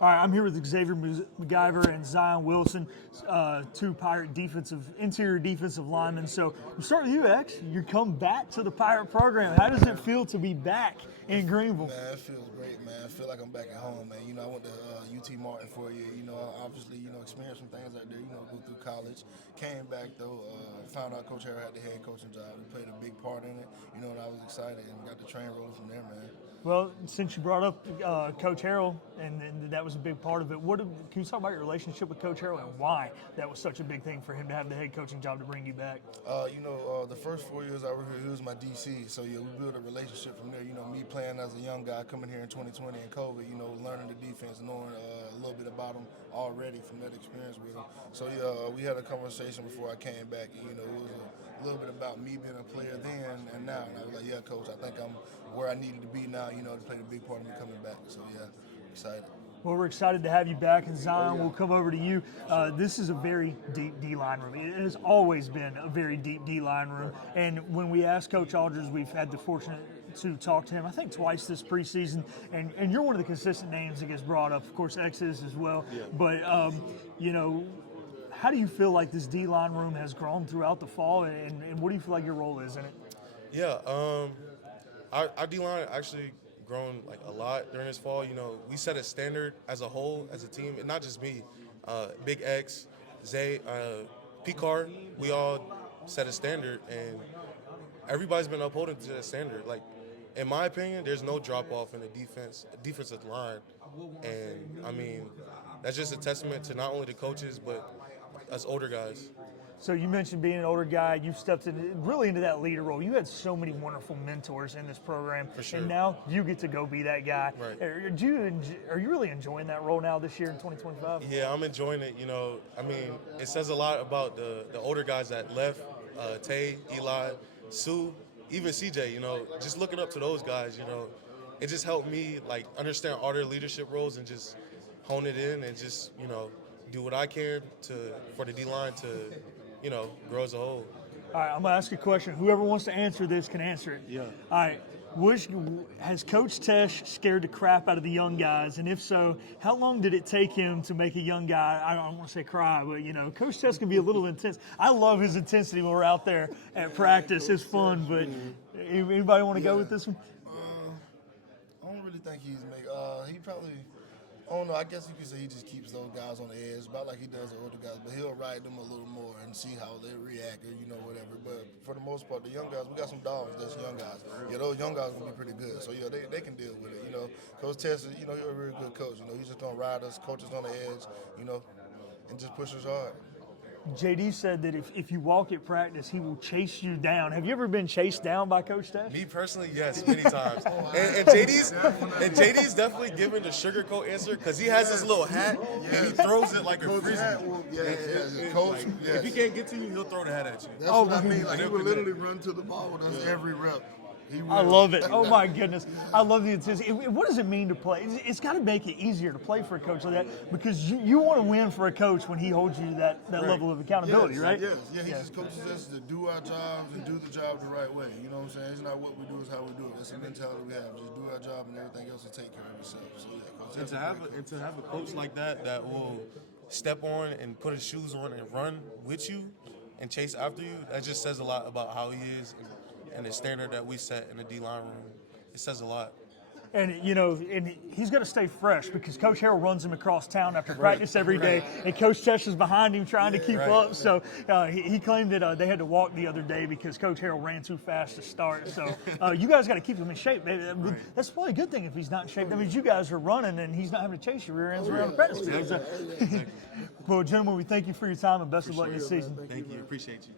All right, I'm here with Xavier Mciver and Zion Wilson, two Pirate interior defensive linemen. So I'm starting with you, X. You come back to the Pirate program. How does it feel to be back in Greenville? Man, it feels great, man. I feel like I'm back at home, man. I went to UT Martin for a year. Obviously, experienced some things out there. Go through college. Came back though. Found out Coach Harrell had the head coaching job. He played a big part in it. And I was excited and got the train rolling from there, man. Well, since you brought up Coach Harrell, and that was a big part of it, can you talk about your relationship with Coach Harrell and why that was such a big thing for him to have the head coaching job to bring you back? The first 4 years I was here, he was my DC, so we built a relationship from there. Me playing as a young guy coming here in 2020 and COVID, learning the defense, knowing a little bit about him already from that experience with him. So we had a conversation before I came back, and it was a little bit about me being a player then and now. And I was like, yeah, Coach, I think I'm where I needed to be now, to play a big part of me coming back. So, yeah, excited. Well, we're excited to have you back, and Zion, we'll come over to you. This is a very deep D-line room. It has always been a very deep D-line room. And when we asked Coach Aldridge, we've had the fortunate to talk to him, I think, twice this preseason. And you're one of the consistent names that gets brought up. Of course, X is as well. Yeah. But, how do you feel like this D-line room has grown throughout the fall, and what do you feel like your role is in it? Yeah, our D-line actually grown a lot during this fall. We set a standard as a whole, as a team, and not just me. Big X, Zay, Picard, we all set a standard, and everybody's been upholding to that standard. In my opinion, there's no drop-off in the defensive line. And, that's just a testament to not only the coaches, but us older guys. So you mentioned being an older guy. You've stepped really into that leader role. You had so many wonderful mentors in this program. For sure. And now you get to go be that guy. Right. Are you really enjoying that role now this year in 2025? Yeah, I'm enjoying it. It says a lot about the older guys that left, Tay, Eli, Sue, even CJ, just looking up to those guys, it just helped me understand all their leadership roles and just hone it in and just, do what I can for the D-line to grow as a whole. All right, I'm going to ask a question. Whoever wants to answer this can answer it. Yeah. All right. Has Coach Tesh scared the crap out of the young guys? And if so, how long did it take him to make a young guy, I don't want to say cry, but, Coach Tesh can be a little intense. I love his intensity when we're out there at practice. It's fun, but anybody want to go with this one? I don't really think he probably, I don't know, I guess you could say he just keeps those guys on the edge, about like he does the older guys, but he'll ride them a little more and see how they react or, whatever. But for the most part, the young guys, we got some dogs that's young guys. Yeah, those young guys will be pretty good. So, they can deal with it, Coach Tess, he's a really good coach. He's just going to ride us, coach us on the edge, and just push us hard. JD said that if you walk at practice, he will chase you down. Have you ever been chased down by Coach Tesh? Me personally, yes, many times. And JD's definitely giving the sugarcoat answer because he has his little hat and he throws it like a frisbee. Coach, if he can't get to you, he'll throw the hat at you. That's what I mean. He would literally run to the ball with us every rep. I love it. Oh, my goodness. I love the intensity. What does it mean to play? It's got to make it easier to play for a coach like that because you want to win for a coach when he holds you to that level of accountability, right? Yes. Yeah, he just coaches us to do our jobs and do the job the right way. You know what I'm saying? It's not what we do, it's how we do it. It's a mentality we have. Just do our job and everything else will take care of itself. So, and to have a coach like that will step on and put his shoes on and run with you and chase after you, that just says a lot about how he is and the standard that we set in the D-line room. It says a lot. And, and he's got to stay fresh because Coach Harrell runs him across town after practice every day, and Coach Tesh is behind him trying to keep up. So he claimed that they had to walk the other day because Coach Harrell ran too fast to start. So you guys got to keep him in shape. That's probably a good thing if he's not in shape. That means you guys are running and he's not having to chase your rear ends around the practice field. Well, gentlemen, we thank you for your time and best of luck this season. Thank you. Appreciate you.